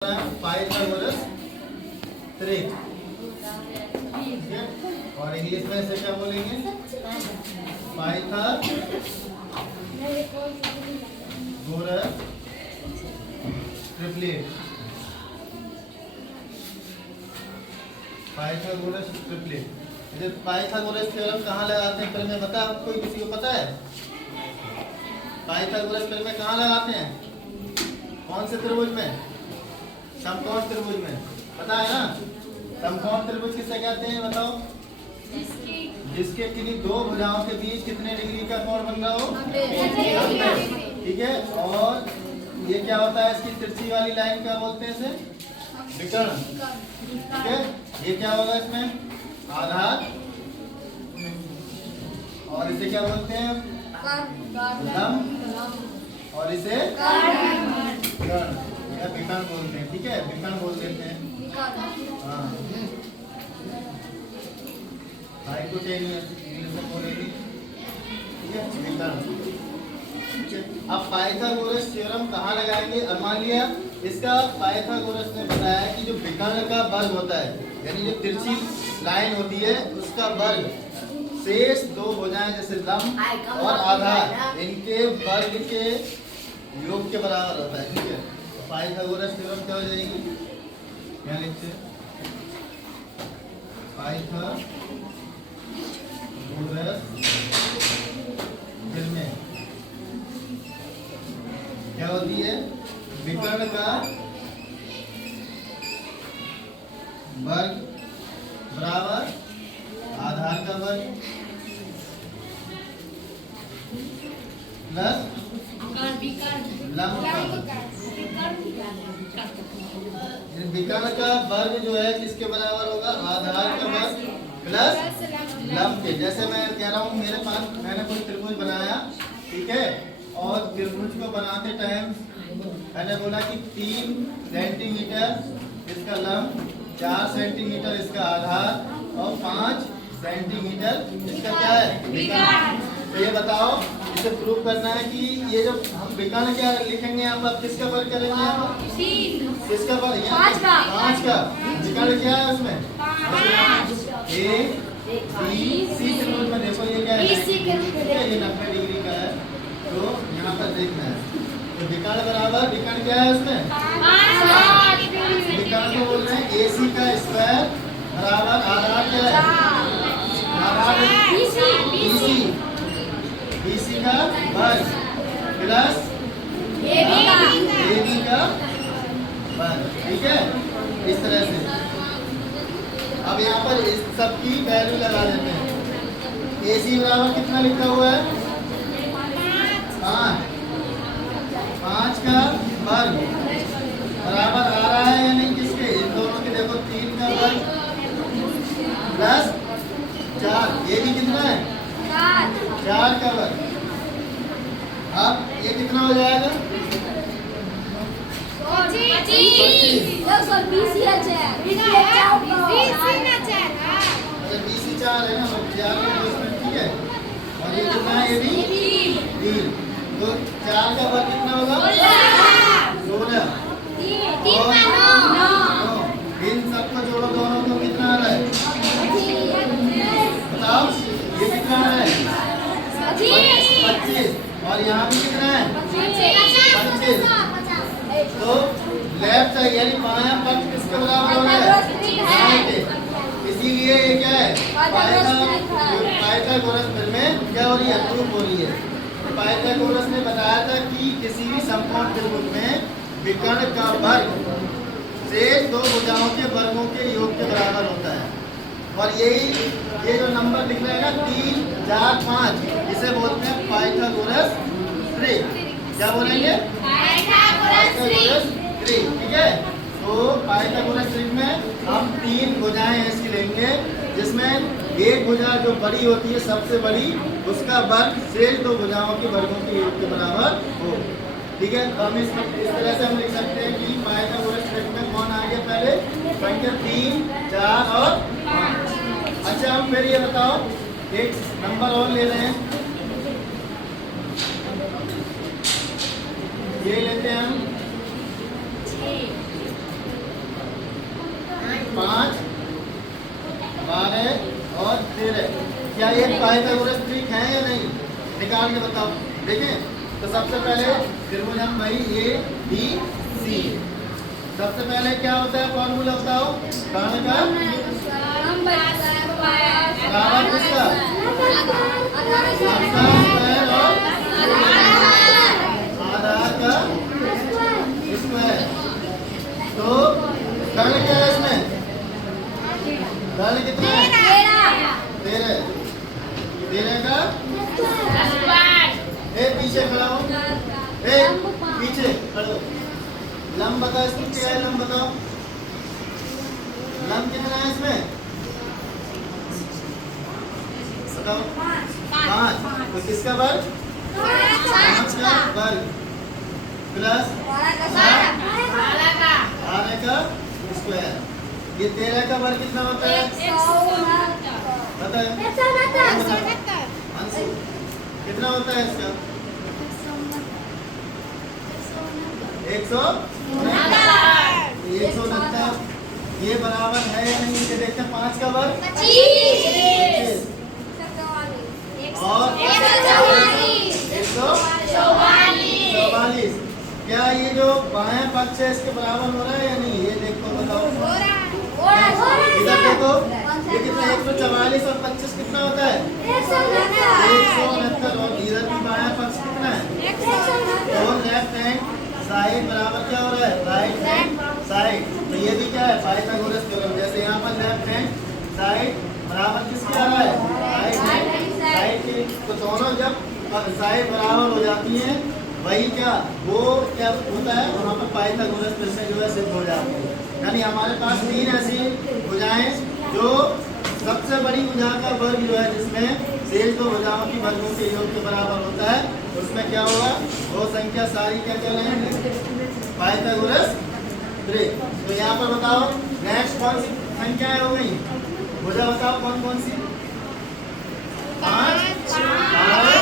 Pythagoras त्रिक, ठीक है। और इंग्लिश में इसे क्या बोलेंगे? Pythagoras triplet. Pythagoras triplet. ये पाइथागोरस थ्योरम कहाँ लगाते हैं? फिर में बता, कोई किसी को पता है? पाइथागोरस फिर में कहाँ लगाते हैं? कौन से त्रिभुज में? समकोण त्रिभुज में, पता है ना? समकोण त्रिभुज किसे कहते हैं बताओ? जिसके किन्हीं दो भुजाओं के बीच कितने डिग्री का कोण बन रहा हो? 90, ठीक है। और ये क्या होता है? इसकी तिरछी वाली लाइन क्या बोलते हैं? इसे विकर्ण, ठीक है। ये क्या होगा इसमें? आधार। और इसे क्या बोलते हैं? लंब। और इसे कर्ण या विकर्ण बोलते हैं, ठीक है। विकर्ण बोल देते हैं, हाँ। हाइपोटेनियस इंग्लिश में बोलेंगे, ठीक है, विकर्ण, ठीक है। अब पाइथागोरस थ्योरम कहाँ लगाएंगे? अब मान लिया इसका पाइथागोरस ने बताया कि जो विकर्ण का वर्ग होता है, यानी जो तिरछी लाइन होती है उसका वर्ग शेष दो भुजाएं जैसे लंब और आधार, इनके वर्ग के योग के बराबर होता है, ठीक है। पाइथागोरस थ्योरम क्या हो जाएगी? क्या लिखते हैं? पाइथागोरस में क्या होती है? विकर्ण का वर्ग बराबर आधार का वर्ग प्लस लंब का वर्ग। विकर्ण का वर्ग जो है किसके बराबर होगा? आधार का वर्ग प्लस लंब के। जैसे मैं कह रहा हूँ, मेरे पास मैंने कोई त्रिभुज बनाया, ठीक है। और त्रिभुज को बनाते टाइम मैंने बोला कि 3 सेंटीमीटर इसका लंब, 4 सेंटीमीटर इसका आधार और 5 सेंटीमीटर इसका क्या है? विकर्ण। तो ये बताओ, इसे प्रूव करना है कि ये जो हम विकर्ण क्या लिखेंगे यहाँ पर? किसका वर्ग करेंगे यहाँ पर? किसका वर्ग? 5 का। विकर्ण क्या है उसमें? ए बी सी त्रिभुज में देखो ये क्या है? ये 90 डिग्री का है। तो यहाँ पर देखना है, तो विकर्ण बराबर विकर्ण क्या है उसमें? 5। विकर्ण को बोल रहे हैं ए सी का स्क्वायर बराबर आधार क्या है? आधार BC का वर्ग प्लस AB का वर्ग, ठीक है। इस तरह से अब यहाँ पर इस सब की वैल्यू लगा देते हैं। AC बराबर कितना लिखा हुआ है? 5 का वर्ग बराबर आ रहा है या नहीं? किसके? इन दोनों के देखो, 3 का वर्ग प्लस 4। ये भी कितना है? 4 का वर्ग। अब ये कितना हो जाएगा? 25। अच्छा, BC 4 है ना, 4 ठीक है। और ये कितना है? ये भी 3। तो 4 का वर्ग कितना होगा? 16। इन सबको जोड़ो, दोनों को कितना आ रहा है? बताओ, ये कितना है? 25। और यहाँ भी कितना है? 25। तो लेफ्ट साइड यानी बायां पक्ष किसके बराबर हो गया? दाएं के। इसीलिए ये क्या है? पाइथागोरस में क्या हो रही है? प्रूफ हो रही है। पाइथागोरस ने बताया था कि किसी भी समकोण त्रिभुज में विकर्ण का वर्ग शेष दो भुजाओं के वर्गों के योग के बराबर होता है। और यही ये जो नंबर लिख रहे हैं ना, 3, 4, 5, इसे बोलते हैं पाइथागोरस त्रिक। क्या बोलेंगे? पाइथागोरस त्रिक, ठीक है। तो पाइथागोरस त्रिक में हम 3 भुजाएं इसकी लेंगे, जिसमें एक भुजा जो बड़ी होती है, सबसे बड़ी, उसका वर्ग शेष दो भुजाओं के वर्गों के योग के बराबर हो, ठीक है। तो हम इस तरह से हम लिख सकते हैं कि पाइथागोरस त्रिक में कौन आ गया पहले? संख्या 3, 4 और 5। अच्छा, हम फिर ये बताओ, एक नंबर और ले रहे हैं, ये लेते हैं हम 5, 12 और 13। क्या ये पाइथागोरस ट्रिक है या नहीं? निकाल के बताओ। देखें तो सबसे पहले त्रिभुज हम वही ए बी सी। सबसे पहले क्या होता है फॉर्मूला बताओ? कर्ण का बराबर किसका? लंब का स्क्वायर और आधार का स्क्वायर। तो कर्ण क्या है इसमें? कर्ण कितना है? 13। 13 का पीछे खड़ा हो, पीछे खड़ो। लंब बताओ इसमें क्या है? लंब बताओ, लंब कितना है इसमें? बताओ। 5। तो किसका वर्ग? 5 का वर्ग प्लस 12 का स्क्वायर। ये 13 का वर्ग कितना होता है? बताओ कितना होता है इसका? 169। ये बराबर है या नहीं? ये देखते हैं। 5 का वर्ग 25 और 144। क्या ये जो बाएं पक्ष है इसके बराबर हो रहा है या नहीं? ये देखो बताओ। इधर देखो ये कितना 144 और 25 कितना होता है? 169। और इधर भी बायां पक्ष कितना है? और लेफ्ट हैंड साइड बराबर क्या हो रहा है? Right hand side. तो ये भी क्या है? Pythagoras theorem. जैसे यहाँ पर लेफ्ट हैंड साइड बराबर किसके आ रहा है? राइट हैंड साइड के। तो दोनों जब साइड बराबर हो जाती हैं वही क्या वो क्या होता है? वहाँ पर पाइथागोरस फिर से जो है सिद्ध हो जाती है। यानी हमारे पास 3 ऐसी भुजाएं जो सबसे बड़ी भुजा का वर्ग जो है जिसमें शेष 2 भुजाओं की वर्गों के योग के बराबर होता है, उसमें क्या होगा? वो संख्या सारी क्या कहलाएंगी? Pythagoras trick. तो यहाँ पर बताओ नेक्स्ट कौन सी संख्याएं हो गई? भुजा बताओ कौन कौन सी? 5, 12